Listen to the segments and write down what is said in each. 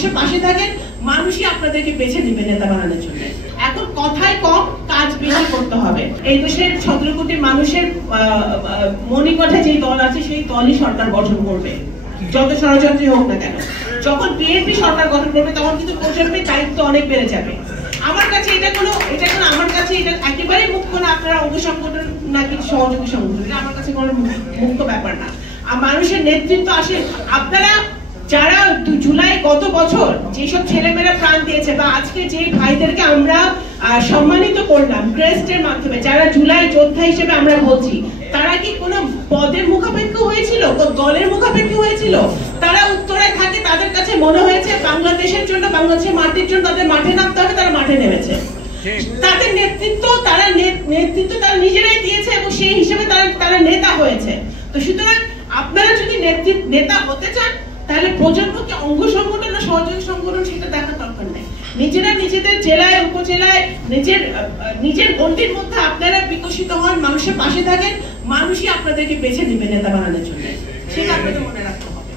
মানুষের পাশে থাকেন, মানুষই আপনাদেরকে বেছে নেবে নেতা বানানোর জন্য। এখন কথায় কম, কাজ বেশি করতে হবে। এই দেশের 17 কোটি মানুষের মনিকঠে যে দল আছে সেই দলই সরকার গঠন করবে, যত ষড়যন্ত্রী হোক না কেন। যখন বিএনপি সরকার গঠন করবে তখন কিন্তু প্রজন্মের দায়িত্ব অনেক বেড়ে যাবে। আমার কাছে এটা কোনো আমার কাছে এটা একেবারে মুখ্য না, আপনারা অঙ্গ সংগঠন নাকি সহযোগী সংগঠন, এটা আমার কাছে কোনো মুখ্য ব্যাপার না। মানুষের নেতৃত্ব আসে, আপনারা যারা জুলাই গত বছর যেসব ছেলেমেয়েরা প্রাণ দিয়েছে বা আজকে যে ভাইদেরকে আমরা সম্মানিত করলাম ক্রেস্টের মাধ্যমে, যারা জুলাই যোদ্ধা হিসেবে আমরা বলছি, তারা কি কোনো পদের মুখাপেক্ষ হয়েছিল, দলের মুখাপেক্ষ হয়েছিল? তারা উত্তরায় থাকে, তাদের কাছে মনে হয়েছে বাংলাদেশের জন্য, বাংলাদেশের মাটির জন্য তাদের মাঠে নামতে হবে, তারা মাঠে নেমেছে। তাদের নেতৃত্ব তারা নিজেরাই দিয়েছে এবং সেই হিসেবে তারা নেতা হয়েছে। তো সুতরাং আপনারা যদি নেতা হতে চান তাহলে প্রজন্মকে অঙ্গ সংগঠন না সহযোগী সংগঠন সেটা দেখার দরকার নেই। নিজেরা নিজেদের জেলায় উপজেলায় নিজের গণ্ডির মধ্যে আপনারা বিকশিত হন, মানুষের পাশে থাকেন, মানুষই আপনাদেরকে বেছে নেবে নেতা বানানোর জন্য, সেটা আপনাদের মনে রাখতে হবে।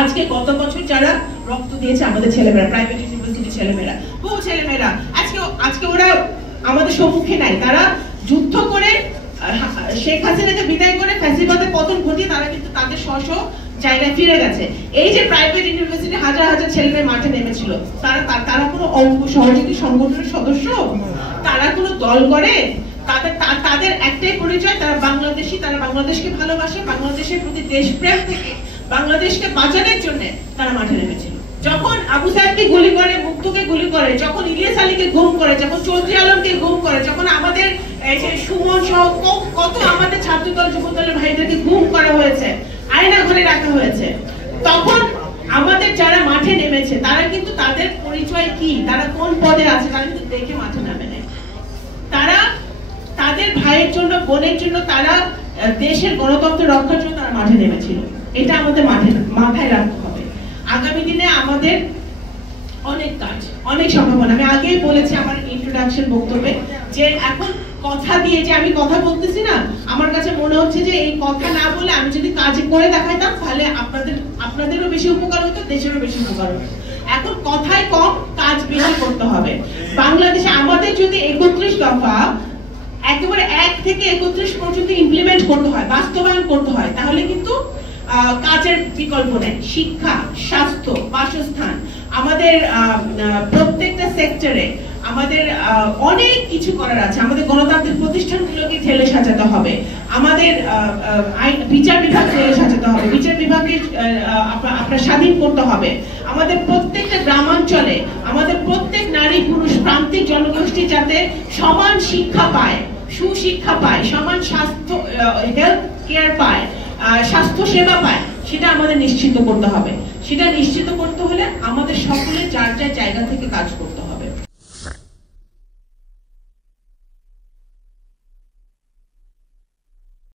আজকে গত বছর যারা রক্ত দিয়েছে আমাদের ছেলেমেয়েরা, প্রাইভেট ইউনিভার্সিটি ছেলেমেয়েরা, বহু ছেলেমেয়েরা আজকে ওরা আমাদের সম্মুখে নাই, তারা যুদ্ধ করে শেখ হাসিনাকে বিদায় করে ফ্যাসিবাদের পতন ঘটিয়ে তারা কিন্তু তাদের স্ব জায়গায় ফিরে গেছে। এই যে প্রাইভেট ইউনিভার্সিটি হাজার হাজার ছেলেমেয়ে মাঠে নেমেছিল, তারা কোনো সহযোগী সংগঠনের সদস্য, তারা কোনো দল করে? তাদের একটাই পরিচয়, তারা বাংলাদেশি, তারা বাংলাদেশকে ভালোবাসে, বাংলাদেশের প্রতি দেশপ্রেম থেকে বাংলাদেশকে বাঁচানোর জন্য তারা মাঠে নেমেছিল। যখন আবু সাহেবকে গুলি করে, মুক্তকে গুলি করে, যখন ইলিয়াস আলীকে গুম করে, যখন চৌধুরী আলমকে গুম করে, যখন আমাদের সুমন সহ কত আমাদের ছাত্রদল যুবদলের ভাইদেরকে গুম করা হয়েছে, আয়না ঘরে রাখা হয়েছে, তখন আমাদের যারা মাঠে নেমেছে তারা কিন্তু তাদের পরিচয় কি, তারা কোন পদে আছে, তারা কিন্তু দেখে মাঠে নামে নেয়। তারা তাদের ভাইয়ের জন্য, বোনের জন্য, তারা দেশের গণতন্ত্র রক্ষার জন্য তারা মাঠে নেমেছিল। এটা আমাদের মাথায় রাখতে হবে। আগামী দিনে আমাদের অনেক কাজ, অনেক সম্ভাবনা। আমি আগেই বলেছি আমার ইন্ট্রোডাকশন বক্তব্যে যে এখন কথা দিয়ে যে আমি কথা বলতেছি না, আমার কাছে মনে হচ্ছে যে এই কথা না বলে আমি যদি কাজ করে দেখাইতাম তাহলে আপনাদেরও বেশি উপকার হতো, দেশেরও বেশি উপকার হতো। এখন কথায় কম, কাজ বেশি করতে হবে। বাংলাদেশে আমাদের যদি 31 দফা একেবারে 1 থেকে 31 পর্যন্ত ইমপ্লিমেন্ট করতে হয়, বাস্তবায়ন করতে হয়, তাহলে কিন্তু কাজের বিকল্প নেই। শিক্ষা, স্বাস্থ্য, বাসস্থান, আমাদের প্রত্যেকটা সেক্টরে আমাদের অনেক কিছু করার আছে। আমাদের গণতান্ত্রিক প্রতিষ্ঠানগুলোকে ঢেলে সাজাতে হবে, আমাদের বিচার বিভাগ ঢেলে সাজাতে হবে, বিচার বিভাগকে আপনার স্বাধীন করতে হবে, আমাদের প্রত্যেকটা গ্রামাঞ্চলে আমাদের প্রত্যেক নারী পুরুষ প্রান্তিক জনগোষ্ঠী যাতে সমান শিক্ষা পায়, সুশিক্ষা পায়, সমান স্বাস্থ্য হেলথ কেয়ার পায়, স্বাস্থ্য সেবা পায়, সেটা আমাদের নিশ্চিত করতে হবে। সেটা নিশ্চিত করতে হলে আমাদের সকলে যার যার জায়গা থেকে কাজ করতে হবে।